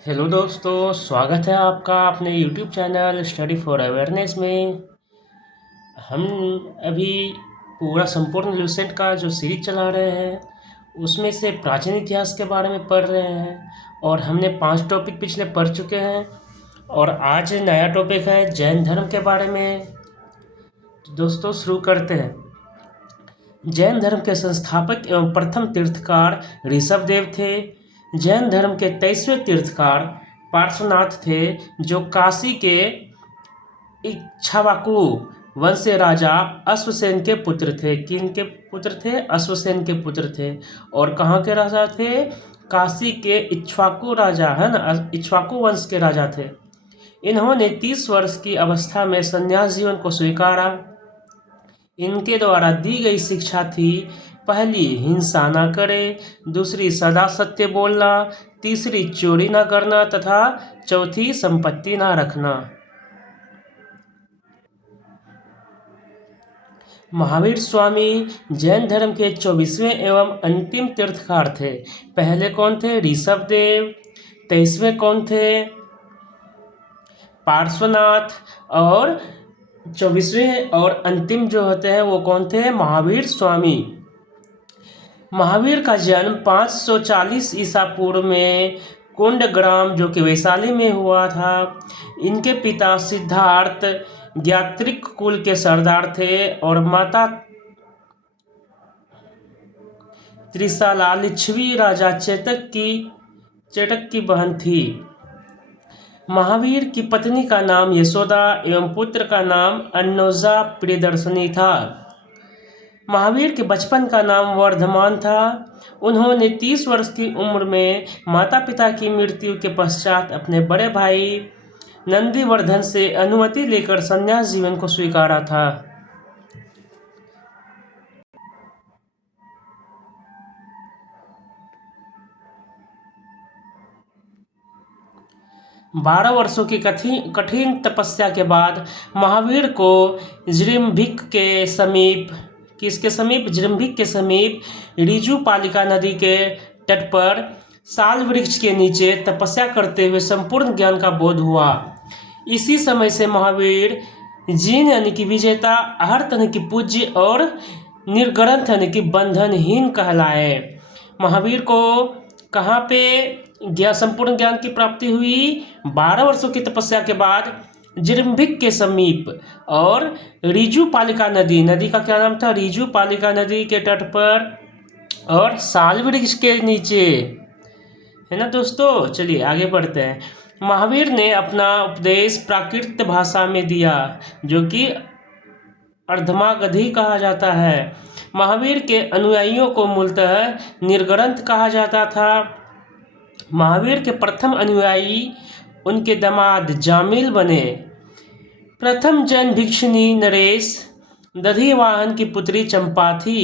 Hello दोस्तों, स्वागत है आपका अपने YouTube channel study for awareness में। हम अभी पूरा संपूर्ण लूसेंट का जो सीरीज चला रहे हैं उसमें से प्राचीन इतिहास के बारे में पढ़ रहे हैं और हमने 5 टॉपिक पिछले पढ़ चुके हैं और आज नया टॉपिक है जैन धर्म के बारे में। तो दोस्तों शुरू करते हैं। जैन धर्म के संस्थापक एवं प्रथम तीर्थकार ऋषभ देव थे। जैन धर्म के 23वें तीर्थकार पार्श्वनाथ थे, जो काशी के इक्ष्वाकु वंश से राजा अश्वसेन के पुत्र थे। किन के पुत्र थे? अश्वसेन के पुत्र थे। और कहाँ के राजा थे? काशी के इक्ष्वाकु राजा, है ना, इक्ष्वाकु वंश के राजा थे। इन्होंने 30 वर्ष की अवस्था में संन्यास जीवन को स्वीकारा। इनके द्वारा दी गई शिक्षा थी: पहली, हिंसा न करे; दूसरी, सदा सत्य बोलना; तीसरी, चोरी न करना; तथा चौथी, संपत्ति न रखना। महावीर स्वामी जैन धर्म के 24वें एवं अंतिम तीर्थकार थे। पहले कौन थे? ऋषभ देव। 23वें कौन थे? पार्श्वनाथ। और 24वें और अंतिम जो होते हैं वो कौन थे? महावीर स्वामी। महावीर का जन्म 540 ईसा पूर्व में कुंडग्राम, जो कि वैशाली में हुआ था। इनके पिता सिद्धार्थ ज्ञात्रिक कुल के सरदार थे और माता त्रिशाला लिच्छवी राजा चेटक की बहन थी। महावीर की पत्नी का नाम यशोदा एवं पुत्र का नाम अन्नोजा प्रियदर्शनी था। महावीर के बचपन का नाम वर्धमान था। उन्होंने 30 वर्ष की उम्र में माता पिता की मृत्यु के पश्चात अपने बड़े भाई नंदीवर्धन से अनुमति लेकर संन्यास जीवन को स्वीकारा था। 12 वर्षों की कठिन तपस्या के बाद महावीर को जिरम्भिक के समीप जिरम्भिक के समीप ऋजुपालिका नदी के तट पर साल वृक्ष के नीचे तपस्या करते हुए संपूर्ण ज्ञान का बोध हुआ। इसी समय से महावीर जिन यानी कि विजेता, अहर्त यानी कि पूज्य और निर्ग्रंथ यानी कि बंधनहीन कहलाए। महावीर को कहाँ पे संपूर्ण ज्ञान की प्राप्ति हुई? 12 वर्षों की तपस्या के बाद जिरम्भिक के समीप और ऋजुपालिका नदी का क्या नाम था? ऋजुपालिका नदी के तट पर और साल वृक्ष के नीचे, है ना दोस्तों। चलिए आगे बढ़ते हैं। महावीर ने अपना उपदेश प्राकृत भाषा में दिया, जो कि अर्धमागधी कहा जाता है। महावीर के अनुयायियों को मूलतः निर्ग्रंथ कहा जाता था। महावीर के प्रथम अनुयायी उनके दामाद जामिल बने। प्रथम जैन भिक्षुणी नरेश दधिवाहन की पुत्री चंपा थी।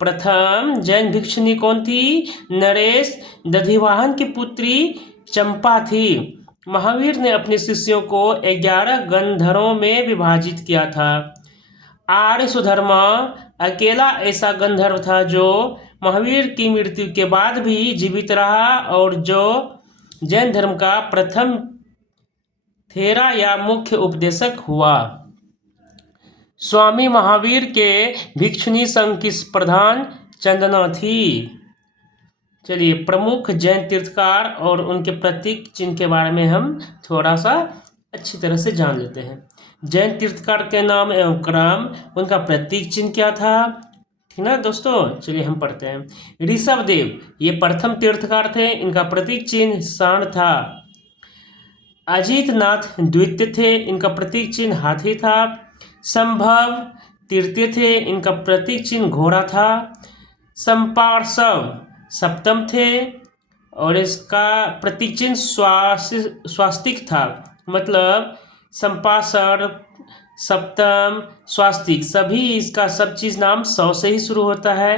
प्रथम जैन भिक्षुणी कौन थी? नरेश दधिवाहन की पुत्री चंपा थी। महावीर ने अपने शिष्यों को 11 गंधरों में विभाजित किया था। आर्य सुधर्मा अकेला ऐसा गंधर्व था जो महावीर की मृत्यु के बाद भी जीवित रहा और जो जैन धर्म का प्रथम थेरा या मुख्य उपदेशक हुआ। स्वामी महावीर के भिक्षुणी संघ की प्रधान चंदना थी। चलिए प्रमुख जैन तीर्थकार और उनके प्रतीक चिन्ह के बारे में हम थोड़ा सा अच्छी तरह से जान लेते हैं। जैन तीर्थकार के नाम एवं क्रम, उनका प्रतीक चिन्ह क्या था, ठीक ना दोस्तों। चलिए हम पढ़ते हैं। ऋषभ देव ये प्रथम तीर्थकार थे। इनका प्रतीक चिन्ह सांड था। अजीत नाथ द्वितीय थे। इनका प्रतीक चिन्ह हाथी था। संभव तृतीय थे। इनका प्रतीक चिन्ह घोड़ा था। संपार्श्व सप्तम थे और इसका प्रतीक चिन्ह स्वास्तिक था। मतलब संपार्श्व, सप्तम, स्वास्तिक सभी इसका सब चीज़ नाम 100 से ही शुरू होता है।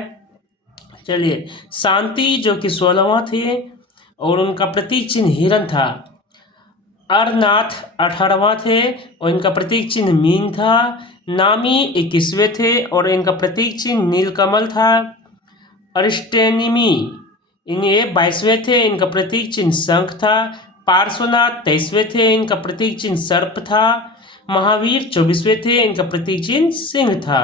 चलिए शांति जो कि 16वां थे और उनका प्रतीक चिन्ह हिरण था। अरनाथ 18वां थे और इनका प्रतीक चिन्ह मीन था। नामी 21वें थे और इनका प्रतीक चिन्ह नीलकमल था। अरिस्टेनिमी इन्हें 22वें थे। इनका प्रतीक चिन्ह शंख था। पार्श्वनाथ 23वें थे, इनका प्रतीक चिन्ह सर्प था। महावीर 24वें थे, इनका प्रतीक चिन्ह सिंह था।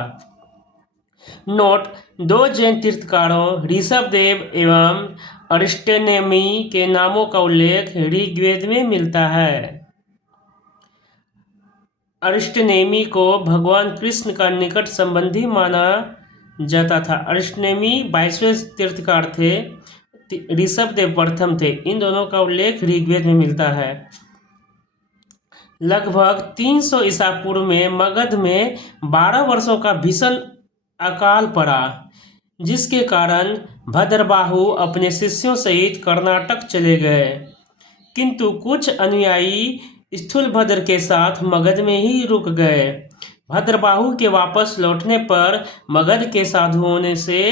नोट: दो जैन तीर्थकारों ऋषभदेव एवं अरिस्टोनेमी के नामों का उल्लेख ऋग्वेद में मिलता है। अरिस्टोनेमी को भगवान कृष्ण का निकट संबंधी माना जाता था। अरिस्टोनेमी 22वें तीर्थकार थे, ऋषभदेव प्रथम थे। इन दोनों का उल्लेख ऋग्वेद में मिलता है। लगभग 300 ईसा पूर्व में मगध में 12 वर्षों का भीषण अकाल पड़ा, जिसके कारण भद्रबाहु अपने शिष्यों सहित कर्नाटक चले गए, किंतु कुछ अनुयायी स्थूलभद्र के साथ मगध में ही रुक गए। भद्रबाहु के वापस लौटने पर मगध के साधुओं से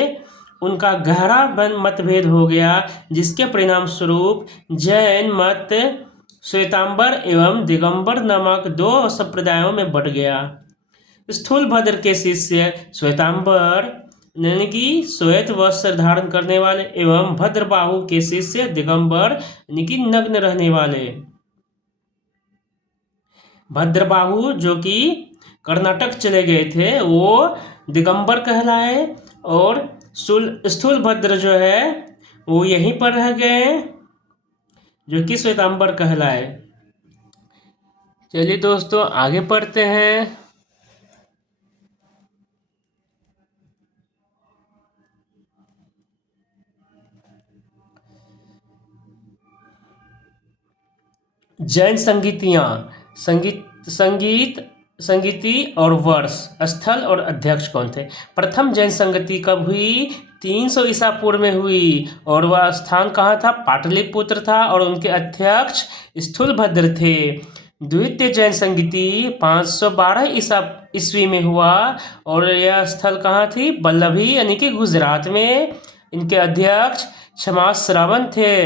उनका गहरा मतभेद हो गया, जिसके परिणाम स्वरूप जैन मत श्वेतांबर एवं दिगंबर नामक दो संप्रदायों में बढ़ गया। स्थूलभद्र के शिष्य श्वेतांबर यानी कि श्वेत वस्त्र धारण करने वाले एवं भद्रबाहु के शिष्य दिगंबर यानी कि नग्न रहने वाले। भद्रबाहु जो कि कर्नाटक चले गए थे वो दिगंबर कहलाए, और स्थूलभद्र जो है वो यहीं पर रह गए जो कि श्वेतांबर कहलाए। चलिए दोस्तों आगे पढ़ते हैं। जैन संगीति और वर्ष, स्थल और अध्यक्ष कौन थे? प्रथम जैन संगति कब हुई? 300 ईसा पूर्व में हुई, और वह स्थान कहाँ था? पाटलिपुत्र था, और उनके अध्यक्ष स्थूलभद्र थे। द्वितीय जैन संगति 512 ईस्वी में हुआ, और यह स्थल कहाँ थी? वल्लभी यानी कि गुजरात में। इनके अध्यक्ष क्षमाश्रवण थे।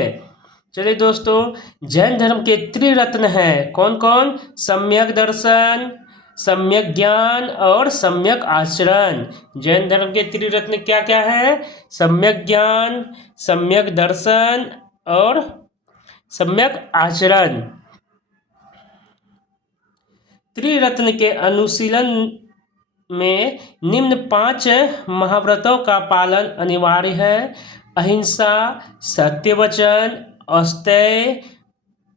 चलिए दोस्तों, जैन धर्म के त्रिरत्न हैं कौन कौन? सम्यक दर्शन, सम्यक ज्ञान और सम्यक आचरण। जैन धर्म के त्रिरत्न क्या क्या है? सम्यक ज्ञान, सम्यक दर्शन और सम्यक आचरण। त्रिरत्न के अनुशीलन में निम्न 5 महाव्रतों का पालन अनिवार्य है: अहिंसा, सत्यवचन, अस्तेय,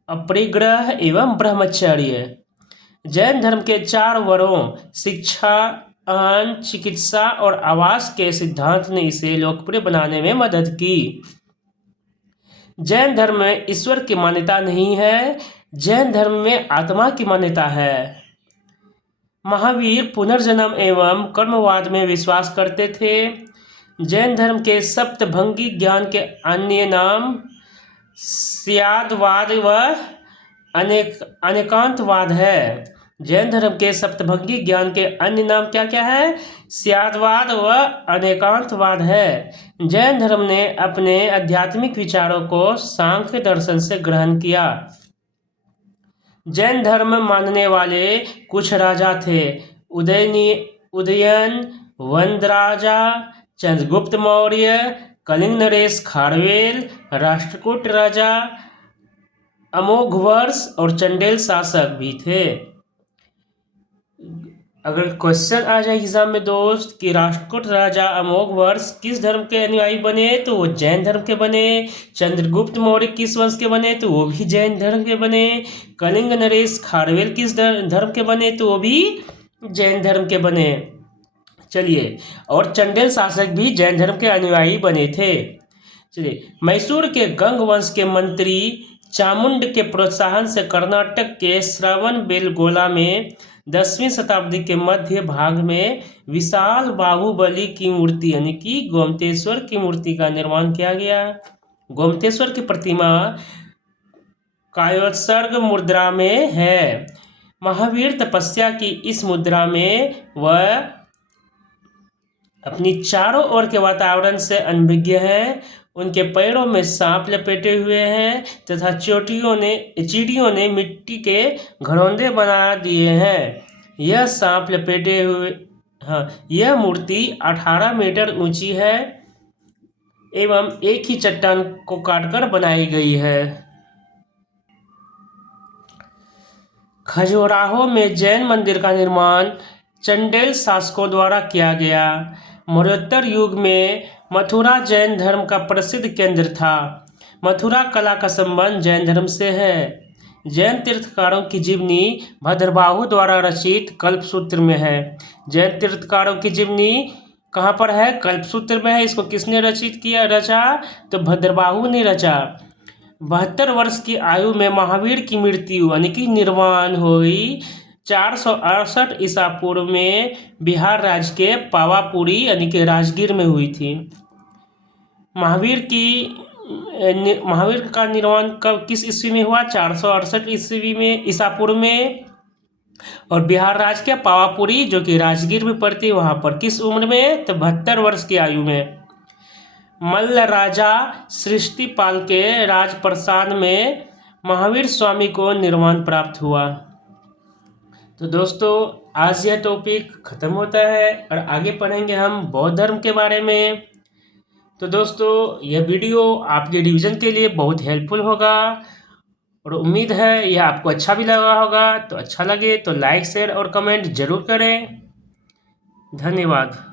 अपरिग्रह एवं ब्रह्मचर्य। जैन धर्म के 4 वरों शिक्षा, अन्न, चिकित्सा और आवास के सिद्धांत ने इसे लोकप्रिय बनाने में मदद की। जैन धर्म में ईश्वर की मान्यता नहीं है, जैन धर्म में आत्मा की मान्यता है। महावीर पुनर्जन्म एवं कर्मवाद में विश्वास करते थे। जैन धर्म के सप्तभंगी ज्ञान के अन्य नाम स्यादवाद व अनेकांतवाद है। जैन धर्म के सप्तभंगी ज्ञान के अन्य नाम क्या क्या है? स्यादवाद व अनेकांतवाद है। जैन धर्म ने अपने आध्यात्मिक विचारों को सांख्य दर्शन से ग्रहण किया। जैन धर्म मानने वाले कुछ राजा थे: उदयन, वनराजा, चंद्रगुप्त मौर्य, कलिंग नरेश खारवेल, राष्ट्रकूट राजा, अमोघवर्ष और चंडेल शासक भी थे। अगर क्वेश्चन आ जाए एग्जाम में दोस्त कि राष्ट्रकूट राजा अमोघवर्ष किस धर्म के अनुयायी बने, तो वो जैन धर्म के बने। चंद्रगुप्त मौर्य किस वंश के बने, तो वो भी जैन धर्म के बने। कलिंग नरेश खारवेल किस धर्म के बने, तो वो भी जैन धर्म के बने। चलिए, और चंडेल शासक भी जैन धर्म के अनुयायी बने थे। चलिए, मैसूर के गंग वंश के मंत्री चामुंड के प्रोत्साहन से कर्नाटक के श्रवणबेलगोला में 10वीं शताब्दी के मध्य भाग में विशाल बाहुबली की मूर्ति यानी कि गोमतेश्वर की मूर्ति का निर्माण किया गया। गोमतेश्वर की प्रतिमा कायोत्सर्ग मुद्रा में है। महावीर तपस्या की इस मुद्रा में वह अपनी चारों ओर के वातावरण से अनभिज्ञ हैं। उनके पैरों में सांप लपेटे हुए हैं तथा चींटियों ने मिट्टी के घरौंदे बना दिए हैं। यह सांप लपेटे हुए यह मूर्ति 18 मीटर ऊंची है एवं एक ही चट्टान को काटकर बनाई गई है। खजुराहो में जैन मंदिर का निर्माण चंदेल शासकों द्वारा किया गया। मौर्योत्तर युग में मथुरा जैन धर्म का प्रसिद्ध केंद्र था। मथुरा कला का संबंध जैन धर्म से है। जैन तीर्थकारों की जीवनी भद्रबाहु द्वारा रचित कल्पसूत्र में है। जैन तीर्थकारों की जीवनी कहाँ पर है? कल्पसूत्र में है। इसको किसने रचा? तो भद्रबाहु ने रचा। 72 वर्ष की आयु में महावीर की मृत्यु यानी कि निर्वाण हुई 468 ईसा पूर्व में बिहार राज्य के पावापुरी यानी कि राजगीर में हुई थी। महावीर का निर्वाण कब किस ईस्वी में हुआ? 468 ईस्वी में ईसा पूर्व में। और बिहार राज्य के पावापुरी जो कि राजगीर में पड़ती है वहाँ पर किस उम्र में? तो 72 वर्ष की आयु में। मल्ल राजा सृष्टिपाल के राजप्रसाद में महावीर स्वामी को निर्वाण प्राप्त हुआ। तो दोस्तों आज यह टॉपिक खत्म होता है और आगे पढ़ेंगे हम बौद्ध धर्म के बारे में। तो दोस्तों यह वीडियो आपके रिवीजन के लिए बहुत हेल्पफुल होगा और उम्मीद है यह आपको अच्छा भी लगा होगा। तो अच्छा लगे तो लाइक शेयर और कमेंट जरूर करें। धन्यवाद।